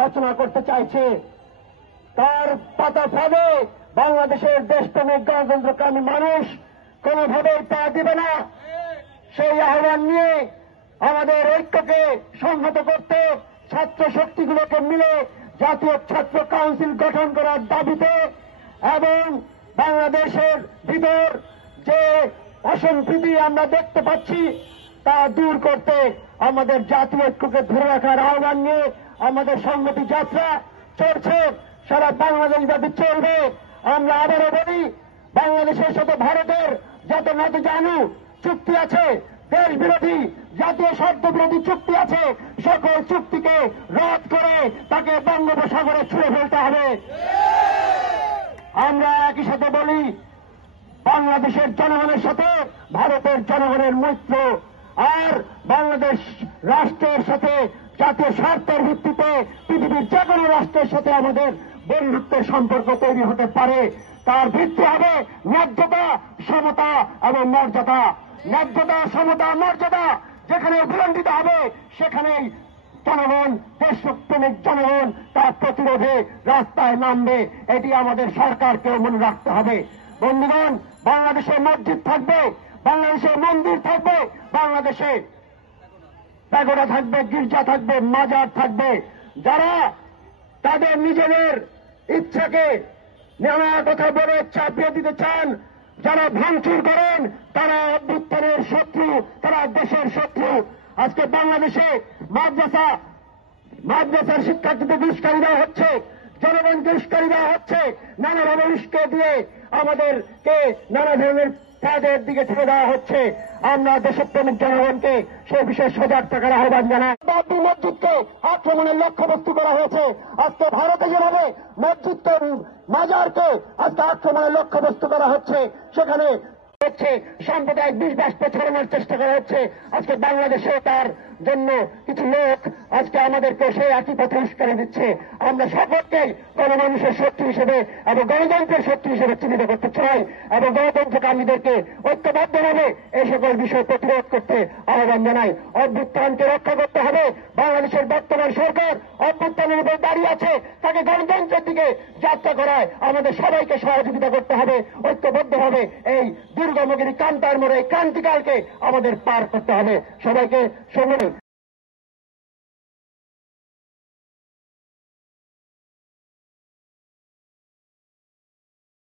রচনা করতে চাইছে, তার পাতা ফাঁদে বাংলাদেশের দেশপ্রেমিক গণতন্ত্রকামী মানুষ কোনোভাবেই পা দিবে না। সেই আহ্বান নিয়ে আমাদের ঐক্যকে সংহত করতে ছাত্র শক্তিগুলোকে মিলে জাতীয় ছাত্র কাউন্সিল গঠন করার দাবিতে এবং বাংলাদেশের ভিতর যে অসম্প্রীতি আমরা দেখতে পাচ্ছি তা দূর করতে আমাদের জাতীয় ঐক্যকে ধরে রাখার আহ্বান নিয়ে আমাদের সংহতি যাত্রা চলছে, সারা বাংলাদেশ ব্যাপী চলবে। আমরা আবারও বলি, বাংলাদেশের সাথে ভারতের যত নতজানু চুক্তি আছে, দেশ বিরোধী জাতীয় স্বার্থ বিরোধী চুক্তি আছে, সকল চুক্তিকে রদ করে তাকে বঙ্গোপসাগরে ছুঁড়ে ফেলতে হবে। আমরা একই সাথে বলি, বাংলাদেশের জনগণের সাথে ভারতের জনগণের মৈত্র, আর বাংলাদেশ রাষ্ট্রের সাথে জাতীয় স্বার্থের ভিত্তিতে পৃথিবীর যে কোনো রাষ্ট্রের সাথে আমাদের বন্ধুত্বের সম্পর্ক তৈরি হতে পারে। তার ভিত্তি হবে ন্যায্যতা, সমতা এবং মর্যাদা। ন্যায্যতা, সমতা, মর্যাদা যেখানে বিলম্বিত হবে সেখানেই জনগণ, দেশপ্রেমিক জনগণ তার প্রতিরোধে রাস্তায় নামবে। এটি আমাদের সরকারকেও মনে রাখতে হবে। বন্ধুগণ, বাংলাদেশে মসজিদ থাকবে, বাংলাদেশে মন্দির থাকবে, বাংলাদেশে প্যাগোডা থাকবে, গির্জা থাকবে, মাজার থাকবে। যারা তাদের নিজেদের ইচ্ছাকে নানা কথা বলে চাপিয়ে দিতে চান, যারা ভাঙচুর করেন, তারা অভ্যুত্থানের শত্রু, তারা দেশের শত্রু। আজকে বাংলাদেশে মাদ্রাসার শিক্ষার্থীদের দুষ্কারি দেওয়া হচ্ছে, জনগণকে উস্কানি দেওয়া হচ্ছে, নানাভাবে উস্কে দিয়ে আমাদেরকে নানা ধরনের কাজের দিকে ঠেলে দেওয়া হচ্ছে। আমরা দেশপ্রেমিক জনগণকে সে বিষয়ে সজাগ থাকার আহ্বান জানাই। বাবরি মসজিদকে আক্রমণের লক্ষ্যবস্তু করা হয়েছে। আজকে ভারতে যেভাবে মসজিদকে, মাজারকে আজকে আক্রমণের লক্ষ্যবস্তু করা হচ্ছে, সেখানে হচ্ছে সাম্প্রদায়িক বিশ্বাস প্রচারণার চেষ্টা করা হচ্ছে। আজকে বাংলাদেশে তার জন্য কিছু লোক আজকে আমাদেরকে সেই একই পথে উস্কানি দিচ্ছে। আমরা সকলকে গণমানুষের শত্রু হিসেবে এবং গণতন্ত্রের শত্রু হিসেবে চিহ্নিত করতে চাই এবং গণতন্ত্রকামীদেরকে ঐক্যবদ্ধভাবে এই সকল বিষয় প্রতিরোধ করতে আহ্বান জানাই। অভ্যুত্থানকে রক্ষা করতে হবে। বাংলাদেশের বর্তমান সরকার অভ্যুত্থানের উপর দাঁড়িয়ে আছে, তাকে গণতন্ত্রের দিকে যাত্রা করায় আমাদের সবাইকে সহযোগিতা করতে হবে। ঐক্যবদ্ধভাবে এই দুর্গমগিরি কান্তার মোড়ে ক্রান্তিকালকে আমাদের পার করতে হবে। সবাইকে সংগ্রামী